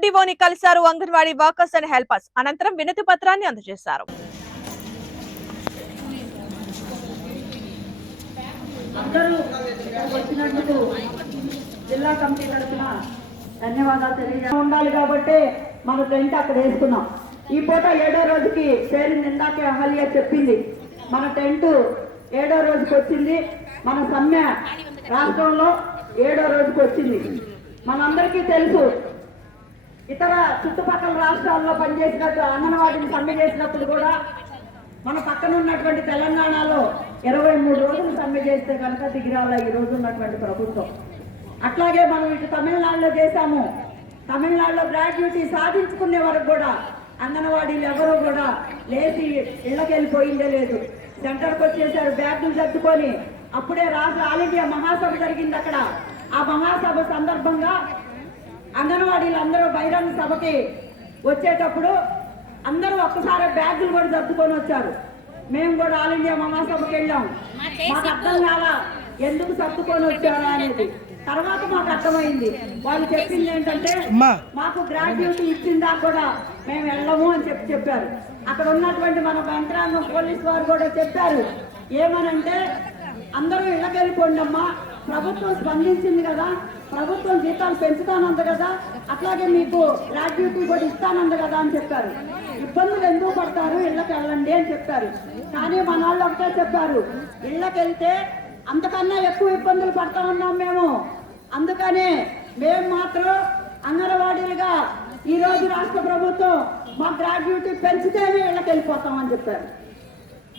ఆర్డీఓని కలిశారు. Anganwadi workers and helpers అనంతరం వినతి పత్రాన్ని అందజేశారు. అందరూ వచ్చినందుకు జిల్లా కమిటీ తరఫున ధన్యవాదాలు తెలియజే ఉండాలి కాబట్టి మన టెంట్ అక్కడ వేసుకున్నాం. ఈ పూట ఏడో రోజుకి చేరింది ఇందాకే అహల్య చెప్పింది. మన టెంట్ ఏడో రోజుకి వచ్చింది. మన సమ్మె రాష్ట్రంలో ఏడో రోజుకి వచ్చింది. మనందరికీ తెలుసు ఇతర చుట్టుపక్కల రాష్ట్రాల్లో పనిచేసినట్టు అంగన్వాడీని సమ్మె చేసినప్పుడు కూడా మన పక్కన ఉన్నటువంటి తెలంగాణలో ఇరవై మూడు రోజులు సమ్మె చేస్తే కనుక దిగిరాల ఈ రోజు ఉన్నటువంటి ప్రభుత్వం. అట్లాగే మనం ఇటు తమిళనాడులో చేశాము. తమిళనాడులో గ్రాడ్యుయేటీ సాధించుకునే వరకు కూడా అంగన్వాడీలు ఎవరు కూడా లేచి ఇళ్ళకి వెళ్ళిపోయిందే లేదు. సెంటర్కి వచ్చేసారు బ్యాగులు సర్దుకొని అప్పుడే రాష్ట్ర ఆల్ ఇండియా మహాసభ జరిగింది అక్కడ. ఆ మహాసభ సందర్భంగా అంగన్వాడీలు అందరూ బహిరంగ సభకి వచ్చేటప్పుడు అందరూ ఒక్కసారి బ్యాగులు కూడా సర్దుకొని వచ్చారు. మేము కూడా ఆల్ ఇండియా మహాసభకి వెళ్ళాం. మాకు అర్థం కాలా ఎందుకు సర్దుకొని వచ్చారా అనేది. తర్వాత మాకు అర్థమైంది. వాళ్ళు చెప్పింది ఏంటంటే మాకు గ్రాడ్యుయేట్ ఇచ్చిందా కూడా మేము వెళ్ళము అని చెప్పి చెప్పారు. అక్కడ ఉన్నటువంటి మన యంత్రాంగం పోలీస్ వారు కూడా చెప్పారు. ఏమనంటే అందరూ ఇళ్ళకెళ్ళిపోండి అమ్మా ప్రభుత్వం స్పందించింది కదా. ప్రభుత్వం జీతాలు పెంచుతానంది కదా అట్లాగే మీకు గ్రాడ్యుటీ కూడా ఇస్తానంది కదా అని చెప్పారు. ఇబ్బందులు ఎందుకు పడతారు? ఇళ్ళకి వెళ్ళండి అని చెప్పారు. కానీ మన వాళ్ళు ఒకటే చెప్పారు ఇళ్ళకి వెళ్తే అంతకన్నా ఎక్కువ ఇబ్బందులు పడతా ఉన్నాం మేము. అందుకనే మేము మాత్రం అంగన్వాడీలుగా ఈరోజు రాష్ట్ర ప్రభుత్వం మా గ్రాడ్యుటీ పెంచితేనే ఇళ్ళకి వెళ్ళిపోతామని చెప్పారు.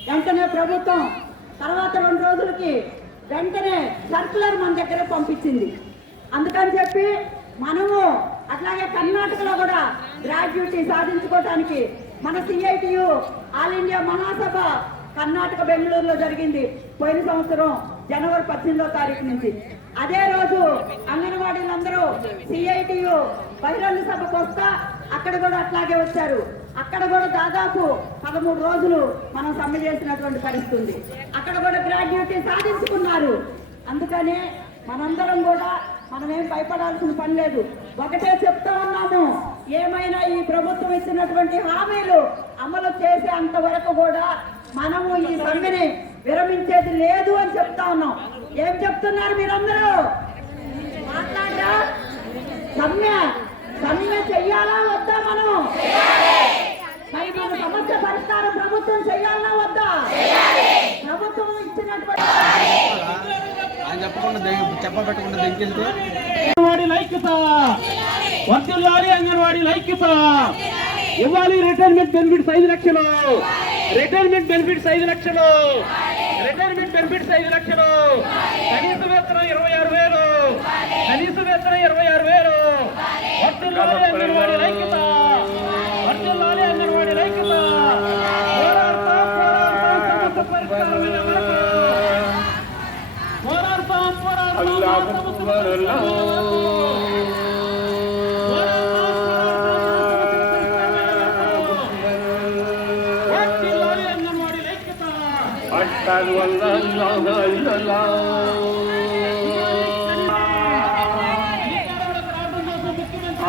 వెంటనే ప్రభుత్వం తర్వాత రెండు రోజులకి వెంటనే సర్కులర్ మన దగ్గర పంపించింది. అందుకని చెప్పి మనము అట్లాగే కర్ణాటకలో కూడా గ్రాడ్యుయేటీ సాధించుకోవటానికి మన సిఐటియు ఆల్ ఇండియా మహాసభ కర్ణాటక బెంగళూరులో జరిగింది పోయిన సంవత్సరం జనవరి పద్దెనిమిదో తారీఖు నుంచి. అదే రోజు అంగన్వాడీలందరూ సిఐటియు బహిరంగ సభకు వస్తా అక్కడ కూడా అట్లాగే వచ్చారు. అక్కడ కూడా దాదాపు పదమూడు రోజులు మనం సమ్మె చేసినటువంటి పరిస్థితి ఉంది. అక్కడ కూడా గ్రాడ్యుయేటీ సాధించుకున్నారు. అందుకనే మనందరం కూడా మనం ఏం భయపడాల్సిన పని లేదు. ఒకటే చెప్తా ఉన్నాము ఏమైనా ఈ ప్రభుత్వం ఇచ్చినటువంటి హామీలు అమలు చేసేంత వరకు కూడా మనము ఈ సమ్మెని విరమించేది లేదు అని చెప్తా ఉన్నాం. ఏం చెప్తున్నారు మీరందరూ? మాట్లాడరా? సమ్మె సమ్మె చెయ్యాలా వద్దా మనం? మరి మన సమస్య పరిష్కారం ప్రభుత్వం చెయ్యాలా వద్దా? ప్రభుత్వం ఇచ్చినటువంటి ఆయన చెప్పకుండా దెంగ- చెప్పబెట్టకుండా దగ్గరికి. అంగన్వాడీ లైక్యత వర్తిల్లాలి అంగన్వాడీ లైక్యత ఇవ్వాలి రిటైర్మెంట్ బెనిఫిట్స్ ఐదు లక్షలు. రిటైర్మెంట్ బెనిఫిట్స్ ఐదు లక్షలు. రిటైర్మెంట్ బెనిఫిట్స్ ఐదు లక్షలు. పోరాడతాం సమస్య పరిష్కారమైన వరకు. వర్ధిల్లాలి అంగన్వాడీ ఐక్యత. అధికారంలోకి రావడం కోసం ముఖ్యమంత్రి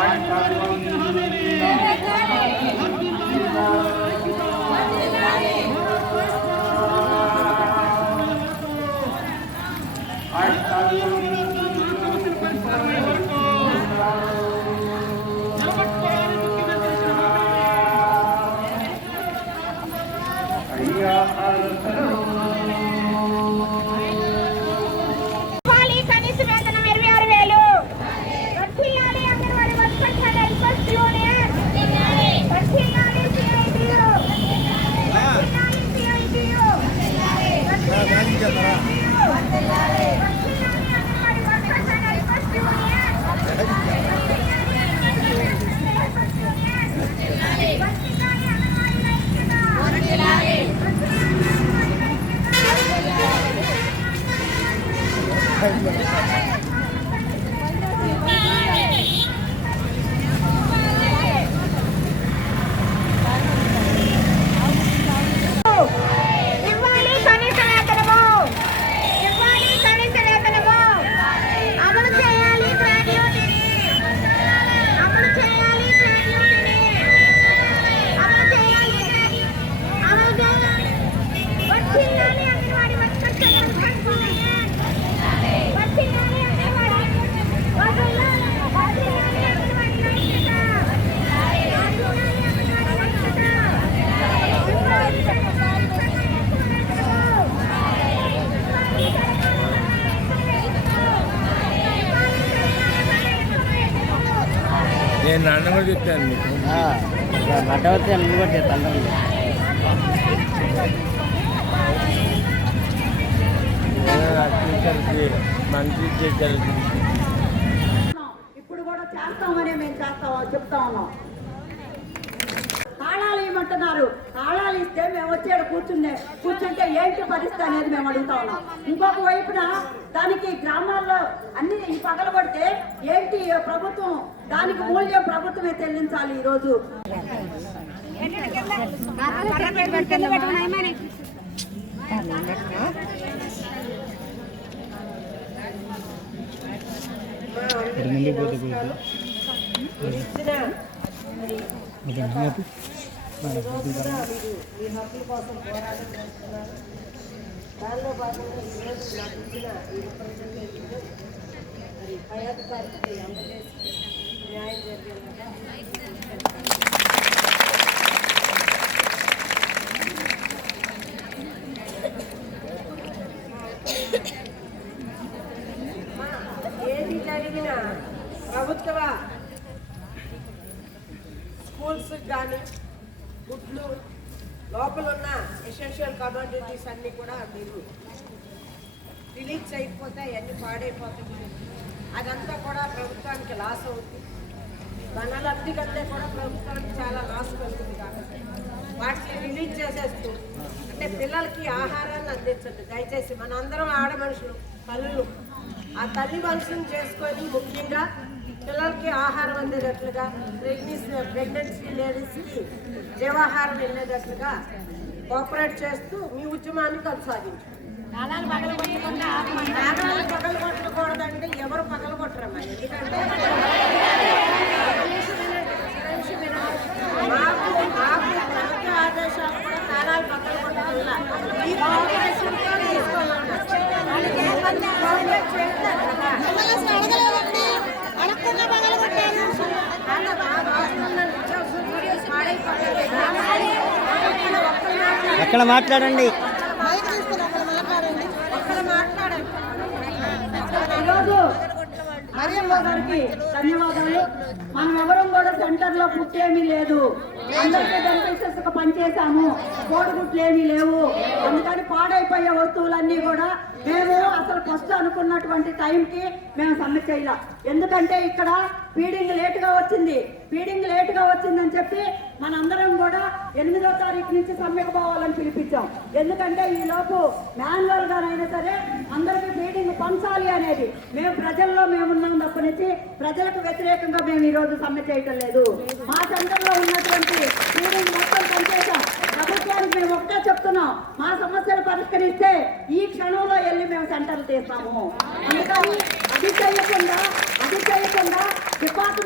నేను నాన్న కూడా చెప్తాను మీకు. బట్ట వస్తే నువ్వు కూడా చేస్తాను టీచర్కి మంచి టీచర్కి ఇప్పుడు కూడా చేస్తామని మేము చేస్తాం చెప్తా ఉన్నాం. తాళాలు ఇవ్వమంటున్నారు తాళాలు ఇస్తే మేము వచ్చాడు కూర్చుండే. కూర్చుంటే ఏంటి పరిస్థితి అనేది మేము అడుగుతా ఉన్నాం. ఇంకొక వైపున దానికి గ్రామాల్లో అన్ని ఈ పగలగొడితే ఏంటి ప్రభుత్వం? దానికి మూల్యం ప్రభుత్వమే చెల్లించాలి ఈరోజు. ఈ రోజు దానిలో భాగంగా ఈరోజు నాకు ఇచ్చిన ఈ మరి పై అధికారికి అందజేసి న్యాయం జరిగేలాగా ఏది జరిగినా ప్రభుత్వ స్కూల్స్ కానీ గుడ్లు లోపల ఉన్న ఎసెన్షియల్ కమాడిటీస్ అన్నీ కూడా మీరు రిలీజ్ అయిపోతే అవన్నీ పాడైపోతాయి అదంతా కూడా ప్రభుత్వానికి లాస్ అవుతుంది. మన లబ్ధి కంటే కూడా ప్రభుత్వానికి చాలా లాస్ కలుగుతుంది కాబట్టి. వాటిని రిలీజ్ చేసేస్తూ అంటే పిల్లలకి ఆహారాన్ని అందించండి. దయచేసి మన అందరం ఆడ మనుషులు తల్లులు ఆ తల్లి మనుషులను చేసుకొని ముఖ్యంగా పిల్లలకి ఆహారం అందేటట్లుగా ప్రెగ్నెన్సీ ప్రెగ్నెన్సీ లేడీస్కి జీవాహారం వెళ్ళేటట్లుగా కోఆపరేట్ చేస్తూ మీ ఉద్యమాన్ని కొనసాగించు. పగలు కొట్టకూడదంటే ఎవరు పగలు కొట్టరమ్మా ఎందుకంటే మాకు మాకు ప్రభుత్వ ఆదేశాలు కూడా పక్కన ఇక్కడ మాట్లాడండి. ఒక్కరు మాట్లాడండి మరియమ్మ గారికి ధన్యవాదాలు. మనం ఎవరం కూడా సెంటర్లో పుట్టేమీ లేదు. అందరికీ బెనిఫిషియర్స్ పనిచేశాము కోడిగుడ్లు ఏమీ లేవు. అందుకని పాడైపోయే వస్తువులన్నీ కూడా మేము అసలు ఫస్ట్ అనుకున్నటువంటి టైంకి మేము సమ్మె చేయాల. ఎందుకంటే ఇక్కడ ఫీడింగ్ లేటుగా వచ్చింది. ఫీడింగ్ లేటుగా వచ్చిందని చెప్పి మనందరం కూడా ఎనిమిదో తారీఖు నుంచి సమ్మెకు పోవాలని పిలిపించాం. ఎందుకంటే ఈ లోపు మాన్యువల్ గానైనా సరే అందరికీ ఫీడింగ్ పంచాలి అనేది. మేము ప్రజల్లో మేమున్నాం తప్పనిచ్చి ప్రజలకు వ్యతిరేకంగా మేము ఈరోజు సమ్మె చేయటం లేదు. మా సెంటర్లో ఉన్నటువంటి ఫీడింగ్ మొత్తం పనిచేశాం. ప్రభుత్వానికి మేము ఒకటే చెప్తున్నాం. మా సమస్యలు పరిష్కరిస్తే ఈ క్షణంలో వెళ్ళి మేము సెంటర్లు తీస్తాము అందుకని అది చేయకుండా అది చేయకుండా డిపార్ట్మెంట్